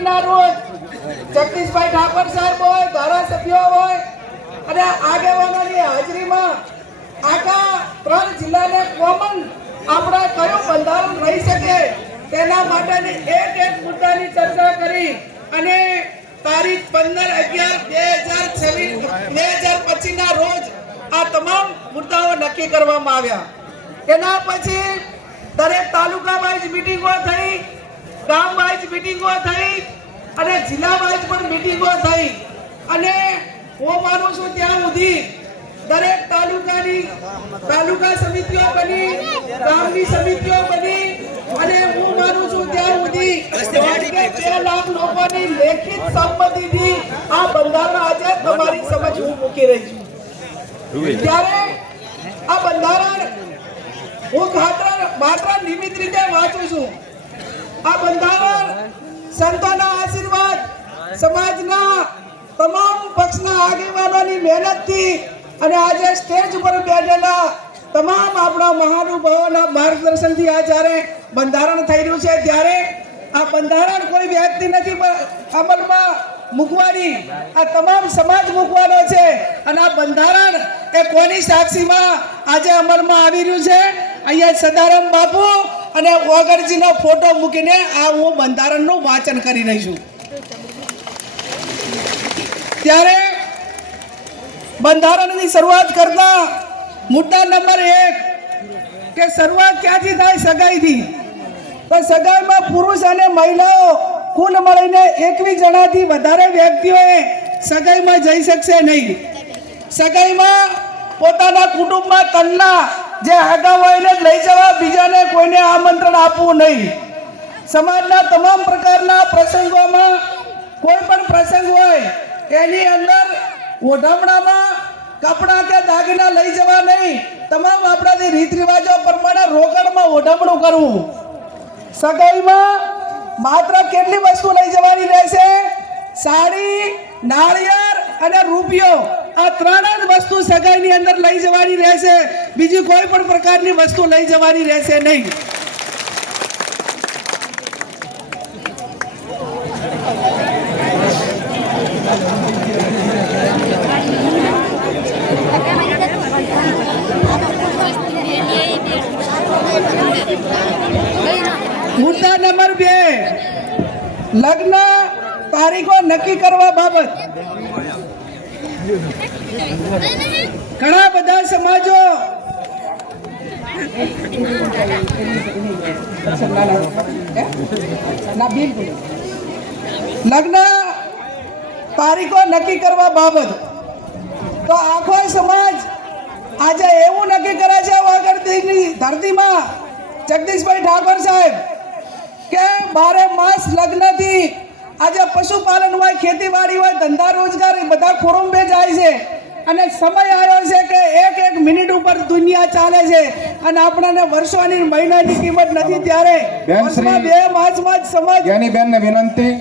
તારીખના રોજ જગદીશભાઈ ઠાકોર સાહેબ હોય, ધારાસભ્યો હોય અને આગેવાનોની હાજરીમાં આખા 3 જિલ્લાને કોમન આપણે કયું બંધારણ રહી શકે તેના માટેની એક મુદ્દાની ચર્ચા કરી અને તારીખ 15/11/2026 ના રોજ આ તમામ મુદ્દાઓ નક્કી કરવામાં આવ્યા. એના પછી દરેક તાલુકા વાઇઝ મીટિંગો થઈ, ગામ વાઇઝ મીટિંગો થઈ અને જિલ્લા વાઇઝ પણ મીટિંગો થઈ અને હું માનું છું ત્યાં સુધી દરેક તાલુકા સમિતિઓ બની, ગામની સમિતિઓ બની અને હું માનું છું ત્યાં સુધી 2 લાખ લોકોની લેખિત સંમતિથી આ બંધારણ આજે તમારી સમજ હું મૂકી રહી છું. ત્યારે આ બંધારણ હું માત્ર નિયમિત રીતે વાંચું છું. આ બંધારણ સંતોના આશીર્વાદ, સમાજના તમામ પક્ષના આગેવાનોની મહેનતથી અને આજે સ્ટેજ ઉપર બેઠેલા તમામ આપણા મહાનુભાવોના માર્ગદર્શનથી આ જ્યારે બંધારણ થઈ રહ્યું છે ત્યારે આ બંધારણ કોઈ વ્યક્તિ નથી અમલમાં મૂકવાની, આ તમામ સમાજ મૂકવાનો છે અને આ બંધારણ એ કોની સાક્ષીમાં આજે અમલમાં આવી રહ્યું છે? અહીંયા સદારામ બાપુ અને ઓગળજીનો ફોટો મૂકીને આ હું બંધારણનું વાંચન કરી રહી છું. ત્યારે બંધારણની શરૂઆત કરતા મુદ્દા નંબર 1 કે શરૂઆત ક્યાંથી થાય? સગાઈથી. તો સગાઈમાં પુરુષ અને મહિલાઓ કુલ મળીને 21 જણાથી વધારે વ્યક્તિઓએ સગાઈમાં જઈ શકશે નહીં. સગાઈમાં પોતાના કુટુંબમાં તનના જે આગા હોય એને લઈ જવા, બીજાને કોઈને આમંત્રણ આપવું નહીં. સમાજના તમામ પ્રકારના પ્રસંગોમાં કોઈ પણ પ્રસંગ હોય એની અંદર ઓઢામણામાં કપડાં કે દાગીના લઈ જવા નહીં. તમામ આપણા રીત રિવાજો પ્રમાણે રોકડમાં ઓઢામણું કરવું. સગાઈમાં માત્ર કેટલી વસ્તુ લઈ જવાની રહેશે? સાડી, નાળિયેર અને રૂપિયો. આ 3 જ વસ્તુ સગાઈની અંદર લઈ જવાની રહેશે. બીજી કોઈ પણ પ્રકારની વસ્તુ લઈ જવાની રહેશે નહીં. મુદ્દા નંબર 2 લગ્ન તારીખો નક્કી કરવા બાબત. ઘણા બધા સમાજો લગ્ન તારીખો નક્કી કરવા બાબત તો આખો સમાજ આજે એવું નક્કી કરે છે વાગડની ધરતીમાં જગદીશભાઈ ઠાકોર સાહેબ કે 12 માસ લગ્નથી આજે પશુપાલન હોય, ખેતીવાડી હોય, ધંધા રોજગાર બધા ખોરંભે જાય છે અને સમય આવ્યો છે કે એક મિનિટ ઉપર દુનિયા ચાલે છે અને આપણને વર્ષોની મહિનાની કિંમત નથી. ત્યારે 2 માસમાં જ સમાજ જ્ઞાનીબેનને વિનંતી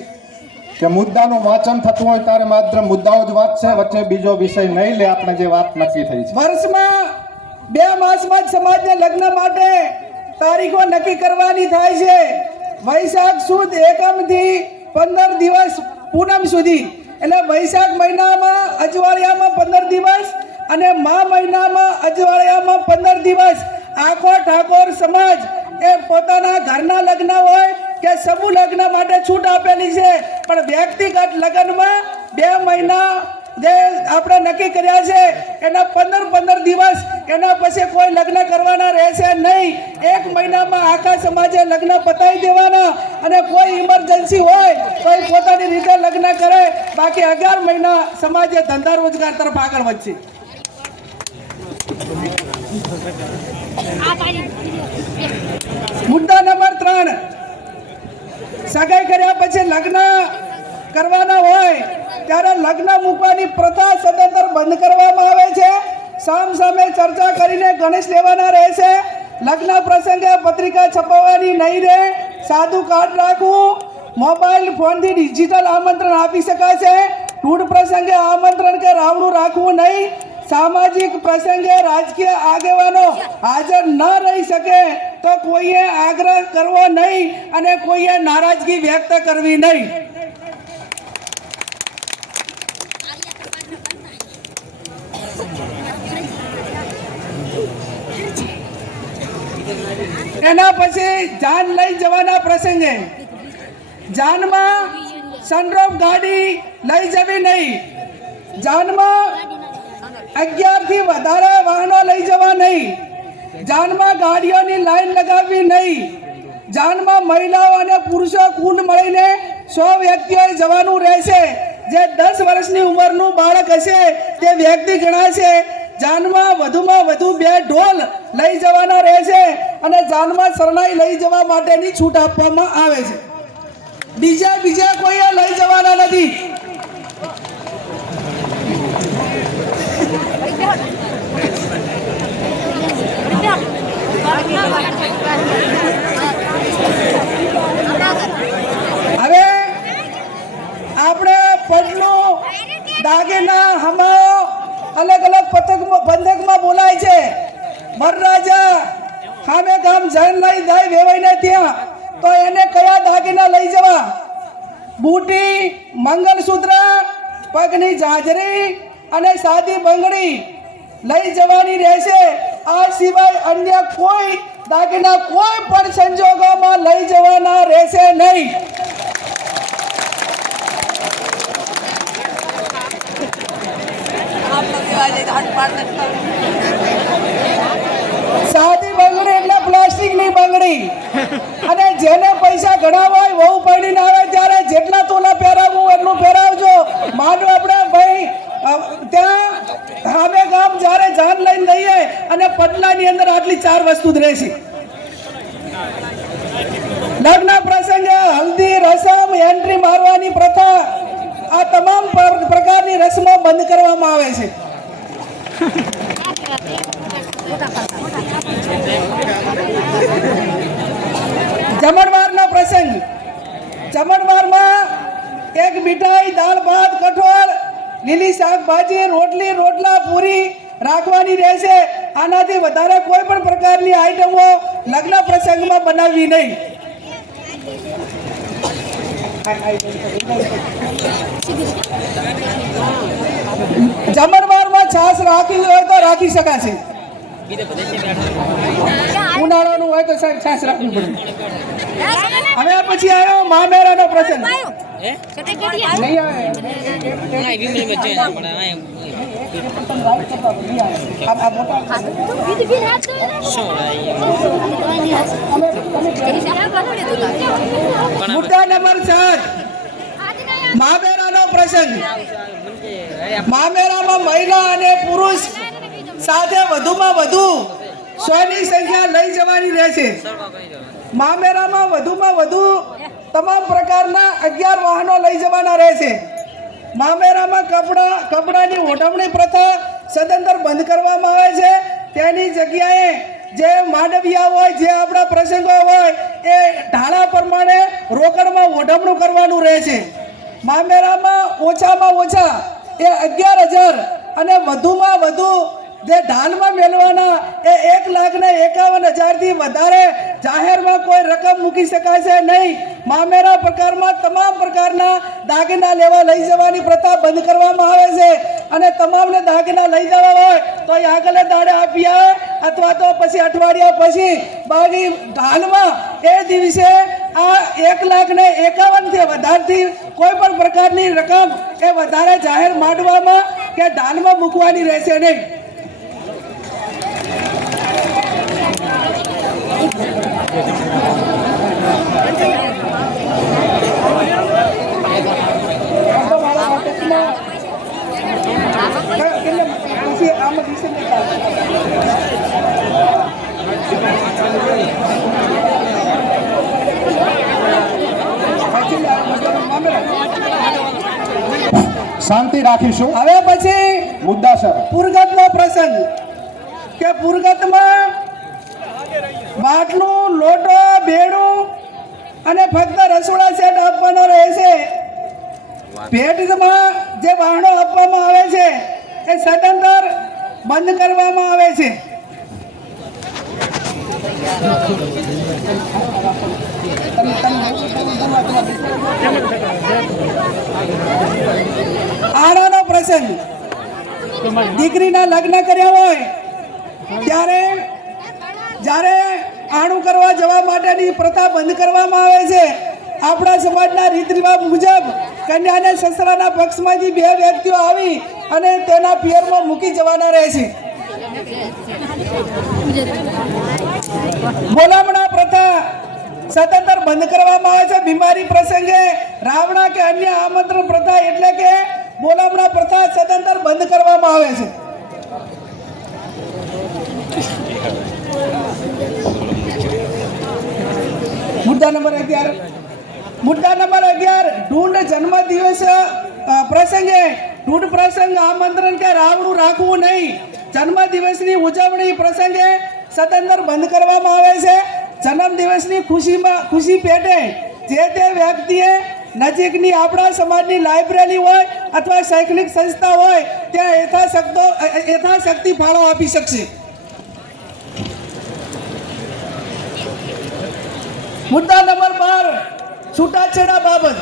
કે મુદ્દાનું વાંચન થતું હોય ત્યારે માત્ર મુદ્દાઓ જ વાંચશે, વચ્ચે બીજો વિષય નહીં લે. આપણે જે વાત નક્કી થઈ છે વર્ષમાં 2 માસમાં જ સમાજને લગ્ન માટે તારીખો નક્કી કરવાની થાય છે. વૈશાખ સુદ એકમથી 15 દિવસ પૂનમ સુધી, એટલે વૈશાખ મહિનામાં અજવાળિયામાં 15 દિવસ અને મા મહિનામાં અજવાળિયામાં 15 દિવસ આખો ઠાકોર સમાજ એ પોતાના ઘરના લગ્ન હોય કે સમૂહ લગ્ન માટે છૂટ આપેલી છે. પણ વ્યક્તિગત લગ્નમાં 2 મહિના જે આપણે નક્કી કર્યા છે એના 15 દિવસ, એના પછી કોઈ લગ્ન કરવાના રહેશે નહીં. 1 મહિનામાં આખા સમાજે લગ્ન પતાવી દેવાના અને કોઈ ઇમરજન્સી હોય તો પોતાની રીતે લગ્ન કરે. બાકી 11 મહિના સમાજે ધંધા રોજગાર તરફ આગળ વધશે. મુદ્દા નંબર 3 સગાઈ કર્યા પછી લગ્ન કરવાના હોય ત્યારે લગ્ન મૂકવાની પ્રથા સદંતર બંધ કરવામાં આવે છે. સામ સામે ચર્ચા કરીને ગણેશ લેવાના રહેશે. લગ્ન પ્રસંગે પત્રિકા છપાવવાની નહીં રહે. સાદું કાર્ડ રાખવું. મોબાઈલ ફોનથી ડિજિટલ આમંત્રણ આપી શકાશે. ટૂડ પ્રસંગે આમંત્રણ કે રાવણું રાખવું નહીં. સામાજિક પ્રસંગે રાજકીય આગેવાનો હાજર ન રહી શકે તો કોઈએ આગ્રહ કરવો નહીં અને કોઈએ નારાજગી વ્યક્ત કરવી નહીં. એના પછી જાન લઈ જવાના પ્રસંગે જાનમાં સનરૂફ ગાડી લઈ જવી નહીં, જાનમાં 11 થી વધારે વાહનો લઈ જવા નહીં, જાનમાં ગાડીઓની લાઈન લગાવવી નહીં, જાનમાં મહિલાઓ અને પુરુષો કુલ મળીને 100 વ્યક્તિઓએ જવાનું રહેશે. જે 10 વર્ષની ઉંમરનું બાળક હશે તે વ્યક્તિ ગણાશે. જાનમાં વધુમાં વધુ 2 ઢોલ લઈ જવાના રહેશે અને જાનમાં શરણાઈ લઈ જવા માટેની છૂટ આપવામાં આવે છે. બીજા કોઈએ લઈ જવાના નથી. હવે આપણે પડલું દાગીના હમાઓ અલગ અલગ પંથકમાં બોલાય છે. વરરાજા સામે ગામ જૈન લઈ જાય વેવાઈને ત્યાં તો એને કયા દાગીના લઈ જવા? બુટી, મંગલસૂત્ર, પગની ઝાંઝરી અને સાદી બંગડી લઈ જવાની રહેશે. આ સિવાય અન્ય કોઈ દાગીના કોઈ પણ સંજોગોમાં લઈ જવાના રહેશે નહીં. સાદી બંગડી એટલે પ્લાસ્ટિકની બંગડી. અને જેને પૈસા ઘણા હોય વહુ પરણીને આવે ત્યારે જેટલા તોલા પહેરાવવું એટલું પહેરાવજો. માનો આપણે ભાઈ ત્યાં સામે ગામ જ્યારે જાન લઈને લઈએ અને પડલાની અંદર આટલી 4 વસ્તુ જ રહેશે. લગ્ન પ્રસંગે હલ્દી રસમ, એન્ટ્રી મારવાની પ્રથા, આ તમામ પ્રકારની રસમો બંધ કરવામાં આવે છે. જમણવારનો પ્રસંગ. જમણવારમાં એક મીઠાઈ, દાળ ભાત, કઠોળ, લીલી શાકભાજી, રોટલી, રોટલા, પૂરી રાખવાની રહેશે. આનાથી વધારે કોઈ પણ પ્રકારની આઈટમો લગ્ન પ્રસંગમાં બનાવવી નહીં. જમણવારમાં છાશ રાખવી હોય તો રાખી શકાશે. ઉનાળાનું હોય તો છાશ રાખવી પડે. હવે પછી આવ્યો મામેરાનો પ્રસંગ. મુદ્દા નંબર 7, મામેરાનો પ્રસંગ. મામેરામાં મહિલા અને પુરુષ સાથે વધુમાં વધુ 100 ની સંખ્યા લઈ જવાની રહેશે. મામેરામાં વધુમાં વધુ તમામ પ્રકારના 11 વાહનો લઈ જવાના રહેશે. મામેરામાં કપડાની ઓઢવણી પ્રથા સદંતર બંધ કરવામાં આવે છે. તેની જગ્યાએ જે માંડવિયા હોય, જે આપણા પ્રસંગો હોય એ ઢાળા પ્રમાણે રોકડમાં ઓઢવણું કરવાનું રહેશે. મામેરામાં ઓછામાં ઓછા એ 11,000 અને વધુમાં વધુ જે ઢાલમાં મેળવાના એ 1,51,000 થી વધારે જાહેરમાં કોઈ રકમ મૂકી શકાશે નહીં. મામેરા પ્રકારમાં તમામ પ્રકારના દાગીના લેવા લઈ જવાની પ્રથા બંધ કરવામાં આવે છે. અને તમામને દાગીના લઈ જવા હોય તો એ આગલે દાડે આપી આવે અથવા તો પછી અઠવાડિયા પછી બાકી ઢાલમાં એ દિવસે આ 1,51,000 થી વધારથી કોઈ પણ પ્રકારની રકમ એ વધારે જાહેર માંડવામાં કે ઢાલમાં મૂકવાની રહેશે નહીં. શાંતિ રાખીશું. હવે પછી મુદ્દાસર પુરગતનો પ્રસંગ કે પુરગતમાં માટલું, લોટો, બેડું અને ફક્ત રસોડા સેટ આપવાનો રહેશે. ભેટમાં જે વાહનો આપવામાં આવે છે એ સદંતર બંધ કરવામાં આવે છે. આરાનો પ્રસંગ. દીકરીના લગ્ન કર્યા હોય ત્યારે જ્યારે આણું કરવા જવા માટેની પ્રથા બંધ કરવામાં આવે છે. આપણા સમાજના રીત રિવાજ મુજબ કન્યાને સસરાના પક્ષમાંથી 2 વ્યક્તિઓ આવી અને તેના પિયરમાં મૂકી જવાના રહે છે. બોલામણા પ્રથા સતત બંધ કરવામાં આવે છે. બીમારી પ્રસંગે રાવણા કે અન્ય આમંત્રણ પ્રથા એટલે કે બોલામણા પ્રથા સતત બંધ કરવામાં આવે છે. મુદ્દા નંબર 11 ઢૂંઢ જન્મ દિવસ પ્રસંગે ઢૂંઢ પ્રસંગ આમંત્રણ કે રાવણું રાખવું નહીં. જન્મ દિવસની ઉજવણી પ્રસંગે સતત બંધ કરવામાં આવે છે. જન્મ દિવસની ખુશી પેટે જે તે વ્યક્તિએ નજીકની આપણા સમાજની લાઇબ્રેરી હોય અથવા શૈક્ષણિક સંસ્થા હોય ત્યાં યથાશક્તિ ફાળો આપી શકશે. મુદ્દા નંબર 12 છૂટાછેડા બાબત.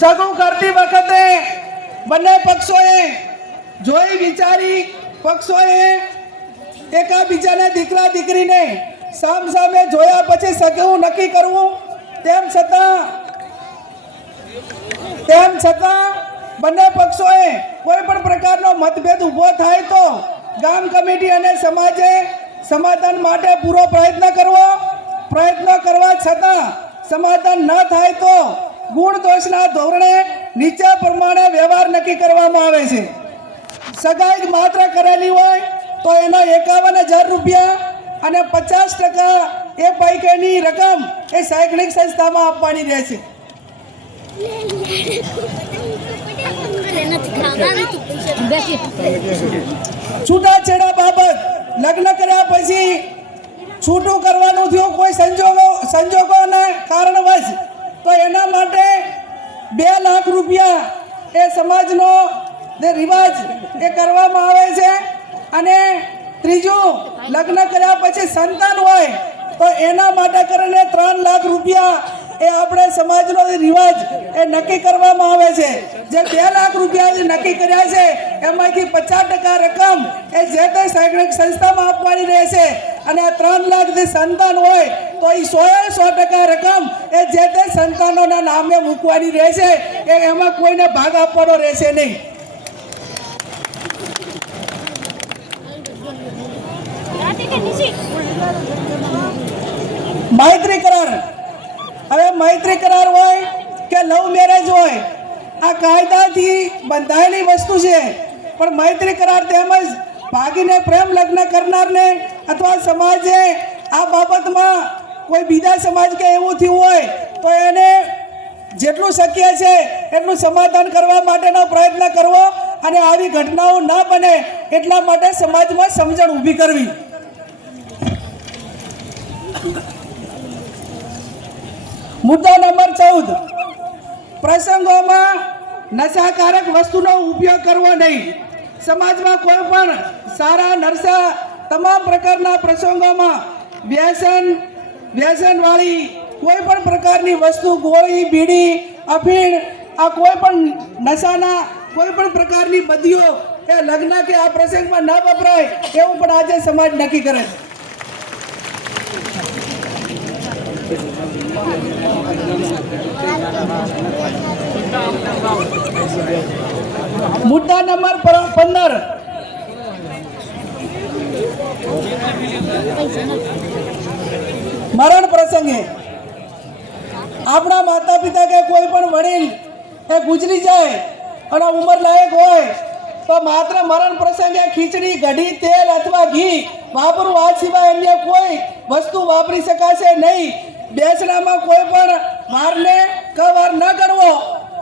સગું કરતી વખતે બંને પક્ષોએ જોઈ વિચારી એકાબીજાને દીકરા દીકરીને સામસામે જોયા પછી સગું નક્કી કરવું. તેમ છતાં બંને પક્ષોએ કોઈ પણ પ્રકારનો મતભેદ ઊભો થાય તો ગામ કમિટી અને સમાજે સમાધાન માટે પૂરો પ્રયત્ન કરવા છતાં સમાધાન ન થાય તો ગુણ દોષના ધોરણે નીચે પ્રમાણે વ્યવહાર નક્કી કરવામાં આવે છે. સગાઈ માત્ર કરેલી હોય તો એનો 51,000 રૂપિયા અને 50% એ પૈકીની રકમ એ શૈક્ષણિક સંસ્થામાં આપવાની રહેશે. છૂટાછેડા બાબત લગ્ન કર્યા પછી છૂટું કરવાનું થયું કોઈ સંજોગોના કારણવશ તો એના માટે 2 લાખ રૂપિયા એ સમાજનો જે રિવાજ એ કરવામાં આવે છે. અને ત્રીજું, લગ્ન કર્યા પછી સંતાન હોય તો એના માટે કરીને 3 લાખ રૂપિયા એ આપણે સમાજનો રિવાજ એ નક્કી કરવામાં આવે છે. જે 2 લાખ રૂપિયા જે નક્કી કર્યા છે એમાંથી 50% રકમ એ જે તે શૈક્ષણિક સંસ્થામાં આપવાની રહેશે. અને આ 3 લાખ જે સંતાન હોય તો એ 100% રકમ એ જે તે સંતાનોના નામે મૂકવાની રહેશે. એમાં કોઈને ભાગ આપવાનો રહેશે નહીં. મૈત્રી કરાર. હવે મૈત્રી કરાર હોય કે લવ મેરેજ હોય આ કાયદાથી બંધાયેલી વસ્તુ છે. પણ મૈત્રી કરાર તેમજ ભાગીને પ્રેમ લગ્ન કરનારને અથવા સમાજે આ બાબતમાં કોઈ બીજા સમાજ કે એવું થયું હોય તો એને જેટલું શક્ય છે એટલું સમાધાન કરવા માટેનો પ્રયત્ન કરવો અને આવી ઘટનાઓ ન બને એટલા માટે સમાજમાં સમજણ ઊભી કરવી. મુદ્દા નંબર 14 પ્રસંગોમાં નશાકારક વસ્તુનો ઉપયોગ કરવો નહીં. સમાજમાં કોઈ પણ સારા નરસા તમામ પ્રકારના પ્રસંગોમાં વ્યસનવાળી કોઈ પણ પ્રકારની વસ્તુ ગોળી બીડી અફીણ આ કોઈ પણ નશાના કોઈ પણ પ્રકારની બદીઓ એ લગ્ન કે આ પ્રસંગમાં ન વપરાય એવું પણ આજે સમાજ નક્કી કરે છે. મુદ્દા નંબર 15 મરણ પ્રસંગે આપણા માતા પિતા કે કોઈ પણ વડીલ એ ગુજરી જાય અને ઉંમર લાયક હોય તો માત્ર મરણ પ્રસંગે ખીચડી કઢી તેલ અથવા ઘી વાપરવું. આ સિવાય અન્ય કોઈ વસ્તુ વાપરી શકાશે નહીં. બેસણામાં કોઈ પણ વારને કવાર ન કરવો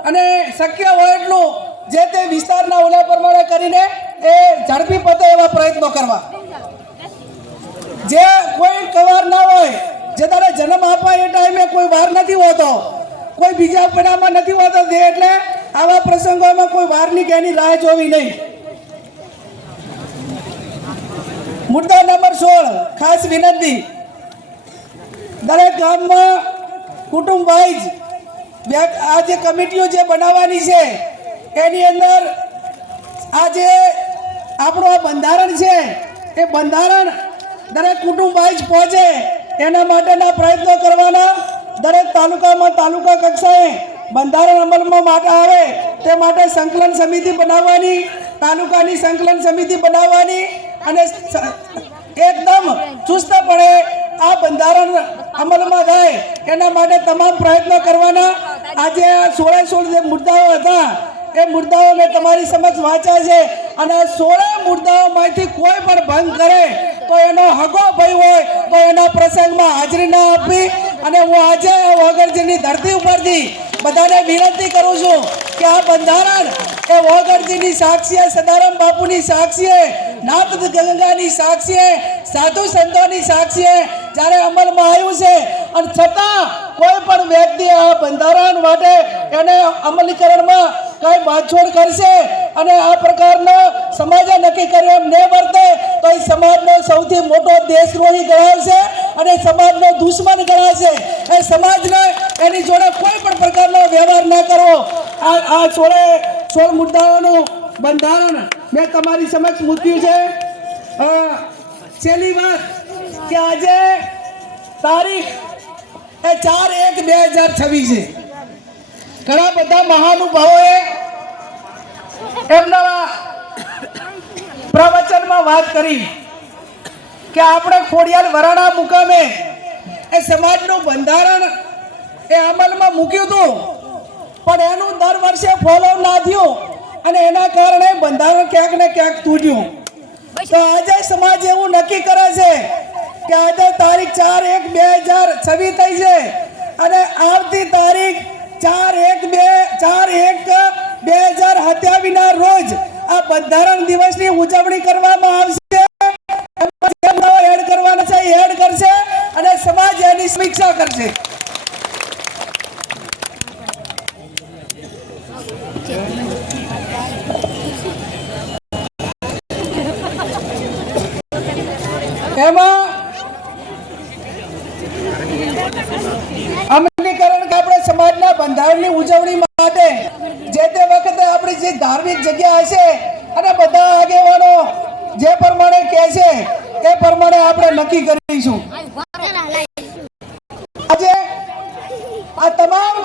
અને શક્ય હોય એટલું જે તે વિસ્તારના ઓલા પ્રમાણે કરીને એ ઝડપી પતે એવા પ્રયત્નો કરવા. જે કોઈ કવાર ના હોય જે તારે જન્મ આપવા એ ટાઈમે કોઈ વાર નથી હોતો કોઈ બીજા પડામાં નથી હોતો એટલે આવા પ્રસંગોમાં કોઈ વારની કે એની રાહ જોવી નહીં. મુદ્દા નંબર 16 ખાસ વિનંતી. દરેક ગામમાં કુટુંબ વાઇઝ આ જે કમિટીઓ જે બનાવવાની છે એની અંદર આ જે આપણું આ બંધારણ છે એ બંધારણ દરેક કુટુંબ વાઇઝ પહોંચે એના માટેના પ્રયત્નો કરવાના. દરેક તાલુકામાં તાલુકા કક્ષાએ બંધારણ અમલમાં માટે આવે તે માટે સંકલન સમિતિ બનાવવાની, તાલુકાની સંકલન સમિતિ બનાવવાની અને એકદમ ચુસ્તપણે આ બંધારણ અમલમાં થાય એના માટે તમામ પ્રયત્નો કરવાના. આજે આ 16 જે મુદ્દાઓ હતા એ મુદ્દાઓ મેં તમારી સમક્ષ વાંચ્યા છે અને 16 મુદ્દાઓમાંથી કોઈ પણ ભંગ કરે તો એનો હગો ભાઈ હોય તો એના પ્રસંગમાં હાજરી ના આપવી. અને હું આજે વગરજીની ધરતી ઉપરથી બધાને વિનંતી કરું છું કે આ બંધારણ એ વગરજીની સાક્ષીએ, સદારામ બાપુની સાક્ષીએ, નાથ ગંગાની સાક્ષીએ, સાધુ સંતોની સાક્ષીએ જ્યારે અમલમાં આવ્યું છે અને છતાં કોઈ પણ વ્યક્તિ આ બંધારણ માટે એને અમલીકરણમાં કઈ બાંધછોડ કરશે અને આ પ્રકારનો સમાજે નક્કી કર્યો એમ ન વર્તે તો એ સમાજનો સૌથી મોટો દેશદ્રોહી ગણાવશે અને સમાજનો દુશ્મન ગણાશે. એ સમાજને એની જોડે કોઈ પણ પ્રકારનો વ્યવહાર ના કરવો. આ 16 મુદ્દાઓનું બંધારણ મેં તમારી સમક્ષ મૂક્યું છે. છેલ્લી વાત કે આજે તારીખ એ 4/1/2026 છે. ઘણા બધા મહાનુભાવોએ એમના પ્રવચનમાં વાત કરી કે આપણે ખોડિયાલ વરાણા મુકામે એ સમાજનું બંધારણ એ અમલમાં મૂક્યું હતું પણ એનું દર વર્ષે ફોલો ના થયું અને એના કારણે બંધારણ ક્યાંક ને ક્યાંક તૂટ્યું. તો આજે સમાજ એવું નક્કી કરે છે કે આજે તારીખ 4/1/2026 થઈ છે અને આવતી તારીખ 4/1/2027 ના રોજ આ બંધારણ દિવસની ઉજવણી કરવામાં આવશે. એડ કરવાના છે એડ કરશે અને સમાજ એની સમીક્ષા કરશે. એમાં અમલીકરણ કે આપણે સમાજના બંધારણની ઉજવણી માટે જે તે વખતે આપણી જે ધાર્મિક જગ્યા હશે અને બધા આગેવાનો જે પ્રમાણે કહે છે એ પ્રમાણે આપણે નક્કી કરીશું. આજે આ તમામ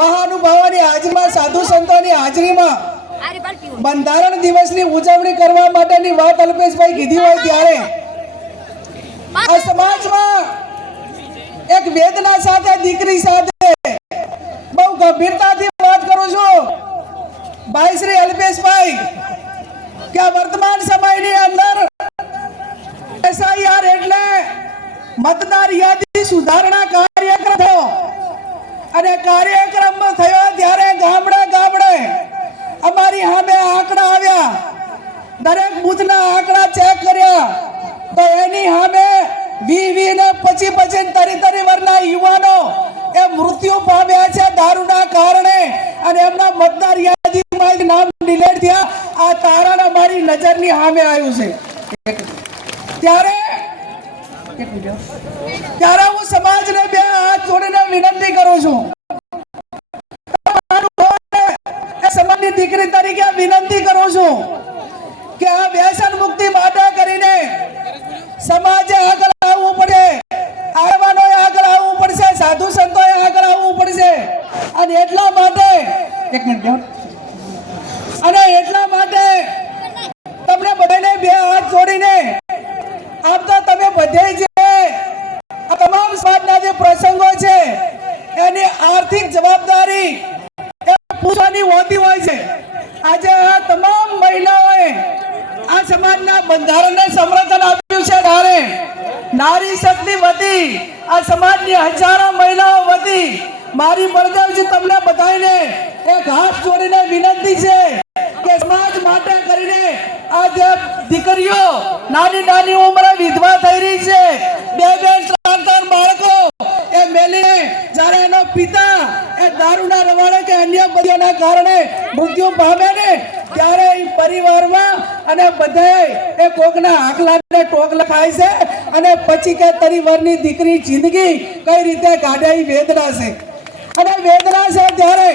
મહાનુભાવોની હાજરીમાં, સાધુ સંતોની હાજરીમાં બંધારણ દિવસની ઉજવણી કરવા માટેની વાત અલ્પેશભાઈ કીધી હોય ત્યારે આ સમાજમાં એક વેદના સાથે, દીકરી સાથે બહુ ગંભીરતાથી વાત કરું છું ભાઈ શ્રી અલ્પેશભાઈ કે વર્તમાન સમયની અંદર SIR એટલે મતદાર યાદી સુધારણા કાર્યક્રમ થયો અને કાર્યક્રમ થયો ત્યારે ગામડે ગામડે અમારી સામે આંકડા આવ્યા. દરેક બૂથના આંકડા ચેક કર્યા તો એની સામે 20 ને 25 તરી વર્ષના યુવાનો એ મૃત્યુ પામ્યા છે દારૂના કારણે અને એમના મતદાર યાદીમાં નામ ડિલીટ થયા. આ તારણ અમારી નજરની સામે આવ્યું છે. ત્યારે હું સમાજને બે હાથ જોડીને વિનંતી કરું છું, સમાજની દીકરી તરીકે વિનંતી કરું છું કે આ વ્યસન મુક્તિ માટે કરીને સમાજે આગળ આવવું પડે, આગેવાનોએ આગળ આવવું પડશે, સાધુ સંતોએ આગળ આવવું પડશે અને એટલા માટે તમને બધાને બે હાથ જોડીને આમ તો તમે બધે જે આ તમામ સમાજના જે પ્રસંગો છે એની આર્થિક જવાબદારી પૂછવાની હોતી હોય છે. આજે આ તમામ મહિલાઓએ આ સમાજના બંધારણને સમર્થન આપ્યું છે. ત્યારે નારી શક્તિ વતી આ સમાજની હજારો મહિલાઓ વતી મારી બળદેવજી તમને બધાને એક હાથ જોડીને વિનંતી છે કે સમાજ માટે કરીને આ જે દીકરીઓ નાની ઉંમરે વિધવા થઈ રહી છે, 2-3 બાળકો એ મેલીને જ્યારે એનો પિતા એ દારૂના રવાડે કે અન્ય બધીઓના કારણે મૃત્યુ પામે ને ત્યારે એ પરિવારમાં અને બધાએ એ કોકના આખલાને ટોકલા ખાય છે અને પછી કે તરીવરની દીકરી જિંદગી કઈ રીતે કાઢે એ વેદના છે. અને વેદના છે ત્યારે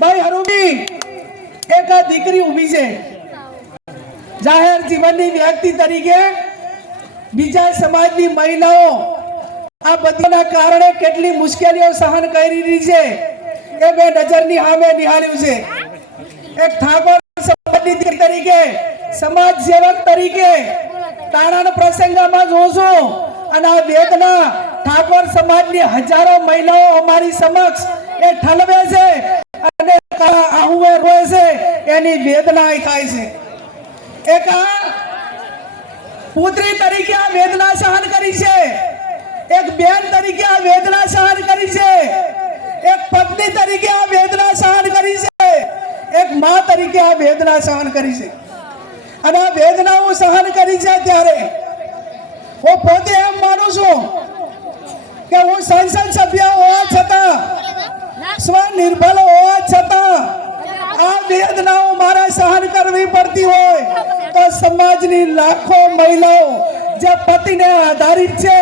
ભાઈ હરુબી એક આ દીકરી ઊભી છે જાહેર જીવનની વ્યક્તિ તરીકે બીજા સમાજની મહિલાઓ આ બધીના કારણે કેટલી મુશ્કેલીઓ સહન કરી રહી છે એ મેં નજરની સામે નિહાળ્યું છે. એક ઠાકોર સમાજની દીકરી તરીકે, સમાજ સેવક તરીકે તારાના પ્રસંગમાં જોઉં છું અને આ વેદના ઠાકોર સમાજની હજારો મહિલાઓ અમારી સમક્ષ એ ઠલવે છે અને આહુએ રોય છે, એની વેદના થાય છે. એક પુત્રી તરીકે આ વેદના સહન કરી છે, એક બેન તરીકે આ વેદના સહન કરી છે, એક પત્ની તરીકે આ વેદના સહન કરી છે, એક માં તરીકે આ વેદના સહન કરી છે. અને આ વેદના હું સહન કરી છે ત્યારે હું પોતે એમ માનું છું કે હું સંસદ સભ્ય હોવા છતાં, સ્વનિર્ભર હોવા છતાં આ વેદનાઓ મારે સહન કરવી પડતી હોય તો સમાજની લાખો મહિલાઓ જે પતિને આધારિત છે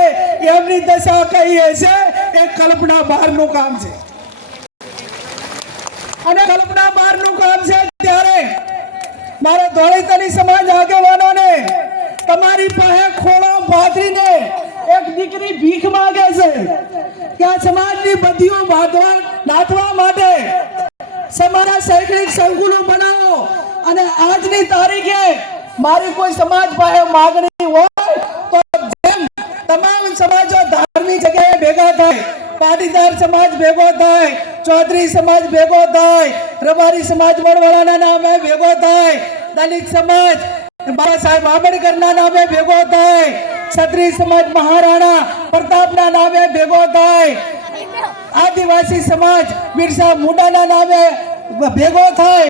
એમની દશા કઈ હશે એ કલ્પના બહારનું કામ છે. અને કલ્પના બહારનું કામ છે ત્યારે મારા ધોળીતલી સમાજ આગેવાનોને તમારી પાસે ખોળો પાથરીને એક દીકરી ભીખ માંગે છે કે આ સમાજની બધીઓ બાંધવા નાથવા માટે સમાજના શૈક્ષણિક સંકુલો બનાવો. અને આજની તારીખે મારી કોઈ સમાજ પાસે માગણી હોય તો જેમ તમામ સમાજો ધાર્મિક જગ્યાએ ભેગા થાય, પાટીદાર સમાજ ભેગો થાય, ચૌધરી સમાજ ભેગો થાય, રબારી સમાજ વડવાળાના નામે ભેગો થાય, દલિત સમાજ બાબા સાહેબ આંબેડકરના નામે ભેગો થાય, ક્ષત્રિય સમાજ મહારાણા પ્રતાપના નામે ભેગો થાય, આદિવાસી સમાજ બિરસા મુંડાના નામે ભેગો થાય,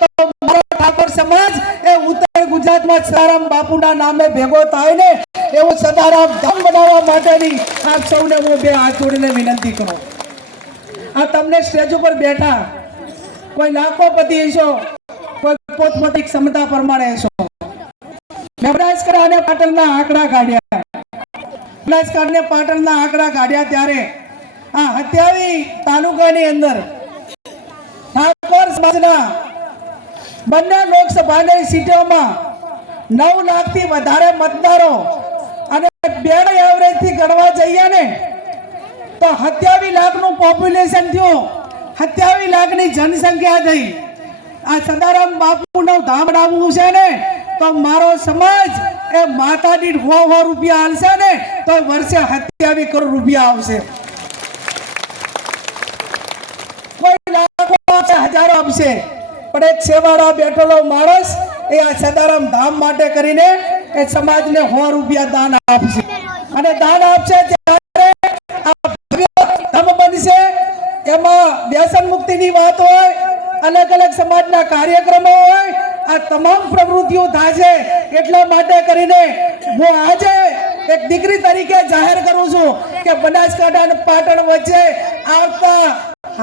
તો મારો ઠાકોર સમાજ એ ઉત્તર ગુજરાતમાં સદારામ બાપુના નામે ભેગો થાય ને એવું સદારામ ધામ બનાવવા માટેની આપ સૌને હું બે હાથ જોડીને વિનંતી કરું. આ તમને સ્ટેજ ઉપર બેઠા કોઈ લાખોપતિ હશો, કોઈ પોતપોતી ક્ષમતા પ્રમાણે હશો. બનાસકાંઠા અને પાટણના આંકડા કાઢ્યા, બનાસકાંઠા અને પાટણના આંકડા કાઢ્યા ત્યારે આ 27 તાલુકાની અંદર ઠાકોર સમાજના બંને લોકસભાની સીટોમાં 9 લાખથી વધારે મતદારો અને બેડ એવરેજ થી ગણવા જઈએ ને તો 27 લાખનું પોપ્યુલેશન થયું, 27 લાખની જનસંખ્યા થઈ. આ સદારામ બાપુનું ધામ બનાવવું છે ને તો મારો સમાજ એ માતા દીઠ 100 રૂપિયા આલશે ને તો વર્ષે 27 કરોડ રૂપિયા આવશે. કોઈ લાખો આપશે, હજારો આપશે, પણ એક સેવાળા બેઠેલો માણસ એ આ સદારામ ધામ માટે કરીને એ સમાજને 100 રૂપિયા દાન આપશે. અને દાન આપશે ત્યારે આ ધર્મ બનશે. એમાં વ્યસન મુક્તિની વાત હોય, અલગ અલગ સમાજના કાર્યક્રમો હોય, આ તમામ પ્રવૃત્તિઓ થશે. એટલા માટે કરીને હું આજે એક દીકરી તરીકે જાહેર કરું છું કે બનાસકાંઠા અને પાટણ વચ્ચે આવતા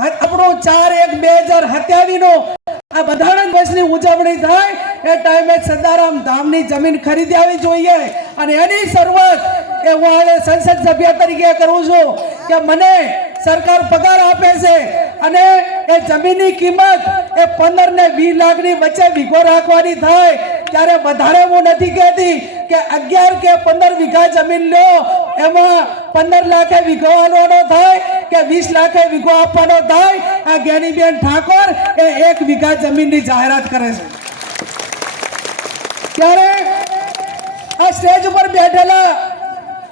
આપણું 4/1/2027 નો આ બંધારણ દિવસની ઉજવણી થાય એ ટાઈમે સદારામ ધામની જમીન ખરીદી આવી જોઈએ. અને એની શરૂઆત એ હું સંસદ સભ્ય તરીકે કરું છું કે મને સરકાર પગાર આપે છે અને એ જમીનની કિંમત એ 15 ને 20 લાખની વચ્ચે વીઘો રાખવાની થાય. ત્યારે વધારે હું નથી કહેતી કે 11 કે 15 વીઘા જમીન લો, એમાં 15 લાખે વીઘો આલવાનો થાય કે 20 લાખે વીઘો આપવાનો થાય. આ જ્ઞાનીબેન ઠાકોર એ 1 વીઘા જમીનની જાહેરાત કરે છે. ત્યારે આ સ્ટેજ ઉપર બેઠેલા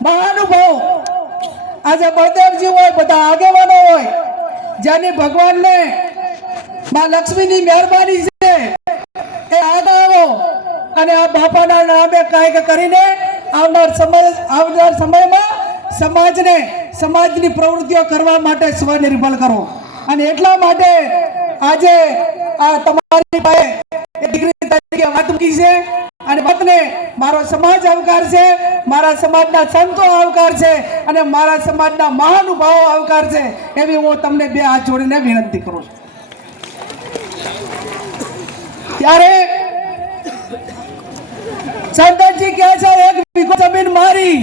મહાનુભાવ આજે બળદેવજી હોય, બધા આગેવાનો હોય, જેની ભગવાનને માં લક્ષ્મીની મહેરબાની છે એ આગળ અને આ બાપાના નામે કાંઈક કરીને આવનાર સમયમાં સમાજની પ્રવૃત્તિઓ કરવા માટે સ્વનિર્ભર કરો. અને એટલા માટે આજે આ તમારી પાસે દીકરી તરીકે વાત મૂકી છે અને વાતને મારો સમાજ આવકાર છે, મારા સમાજના સંતો આવકાર છે અને મારા સમાજના મહાનુભાવો આવકાર છે. એવી હું તમને બે હાથ જોડીને વિનંતી કરું છું. ત્યારે સંતજી કહે છે 1 વીઘો જમીન મારી,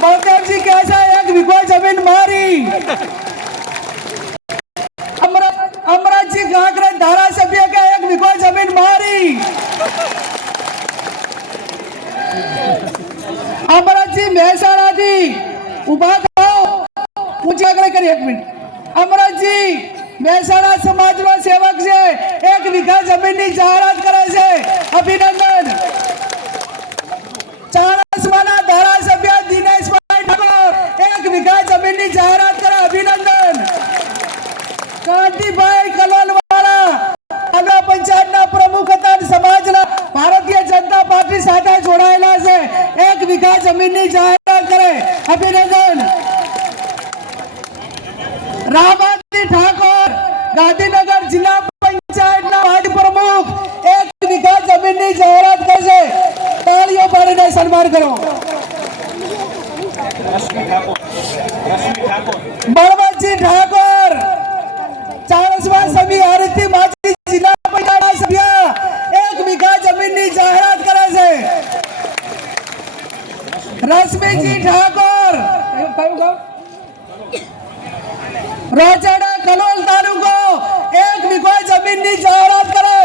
બળદેવજી કહે છે 1 વીઘો જમીન મારી, અમરાજી ગાંકરે ધારાસભ્ય કે 1 વીઘો જમીન મારી. મિનિટ અમરતજી મહેસાણા સમાજનો સેવક છે 1 વીઘા જમીનની જાહેરાત કરે છે અભિનંદન ચાણસ્માના ધારાસભ્ય દિનેશભાઈ ઠાકોર 1 વીઘા જમીનની જાહેરાત કરે અભિનંદન કાંતિભાઈ કલોલવાળા તાલુકા પંચાયતના પ્રમુખ હતા સમાજના ભારતીય જનતા પાર્ટી સાથે જોડાયેલા છે 1 વીઘા જમીનની જાહેરાત કરે અભિનંદન રામાજી ઠાકોર ગાંધીનગર જિલ્લા પંચાયતના માજી પ્રમુખ 1 વીઘા જમીનની જાહેરાત કરે છે તાળીઓ પાડીને સન્માન કરો બળવંતજી ઠાકોર ચાણસ્મા સમી હરીથી માજી જિલ્લા પંચાયતના સભ્ય 1 વીઘા જમીનની જાહેરાત કરે છે રશ્મિજી ઠાકોર રોજડા કલોલ તાલુકો 1 વીઘો જમીનની જાહેરાત કરે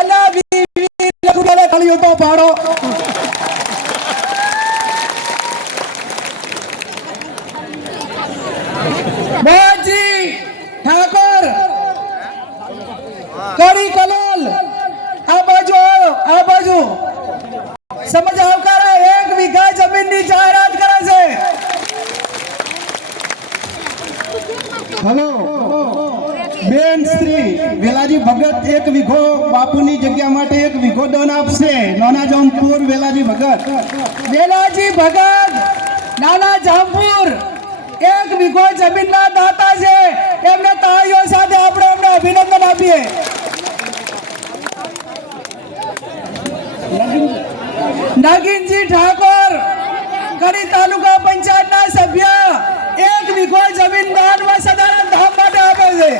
અને 20 લાખ રૂપિયા તાળીઓ તો પાડો મોહનજી ઠાકોર કડી કલોલ આ બાજુ સમજ આવકારે 1 વીઘા જમીનની જાહેરાત કરે છે હેલો બેન શ્રી વેલાજી ભગત 1 વીઘો બાપુની જગ્યા માટે 1 વીઘો દાન આપશે નાના જામપુર વેલાજી ભગત નાના જામપુર 1 વીઘો જમીનના દાતા છે એમને તાળીઓ સાથે આપણે એમને અભિનંદન આપીએ નાગિનજી ઠાકોર કડી તાલુકા પંચાયતના સભ્ય 1 વીઘો જમીન દાનમાં સદાનંદ ધામ માટે આપે છે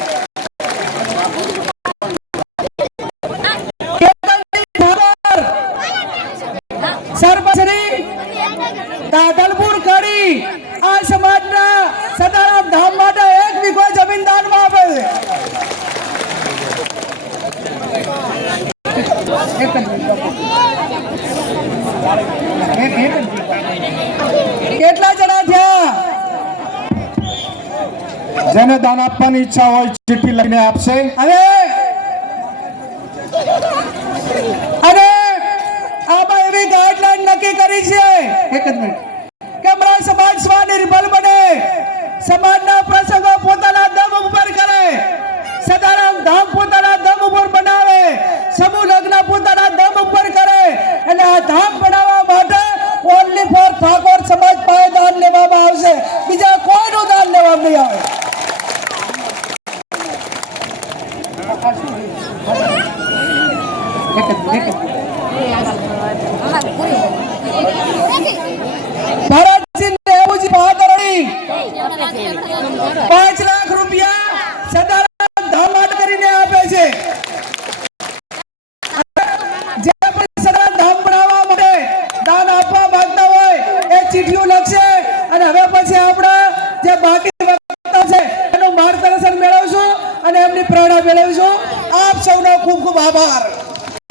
કેતનજી ઠાકોર સરપંચશ્રી તાદલપુર કડી આ સમાજના સદાનંદ ધામ માટે 1 વીઘો જમીન દાનમાં આપે છે કેટલા જણા થયા જેને દાન આપવાની ઈચ્છા હોય ચિઠ્ઠી લઈને આપશે હવે અને આમાં એવી ગાઈડલાઈન નક્કી કરી છે એક જ મિનિટ કે અમારા સમાજ સ્વનિર્ભર બને સમાજના પ્રસંગો પોતાના દમ ઉપર કરે સદારામ ધામ પોતાના દમ ઉપર બનાવે સમૂહ લગ્ન પોતાના દમ ઉપર કરે અને આ ધામ બનાવવા માટે ઓનલી ફોર ઠાકોર સમાજ પાસે દાન લેવામાં આવશે બીજા કોઈનું દાન લેવામાં નહીં આવે ભરતસિંહ દેવુજી બહાદુરી 5 લાખ રૂપિયા સદારામ ધામ માટે કરીને આપે છે જે પણ સદારામ ધામ બનાવવા માટે દાન આપવા માંગતા હોય એ ચિઠ્ઠીઓ લખશે અને હવે પછી આપણે જે બાકી વક્તા છે એનું માર્ગદર્શન મેળવશું અને એમની પ્રેરણા મેળવીશું આપ સૌનો ખૂબ ખૂબ આભાર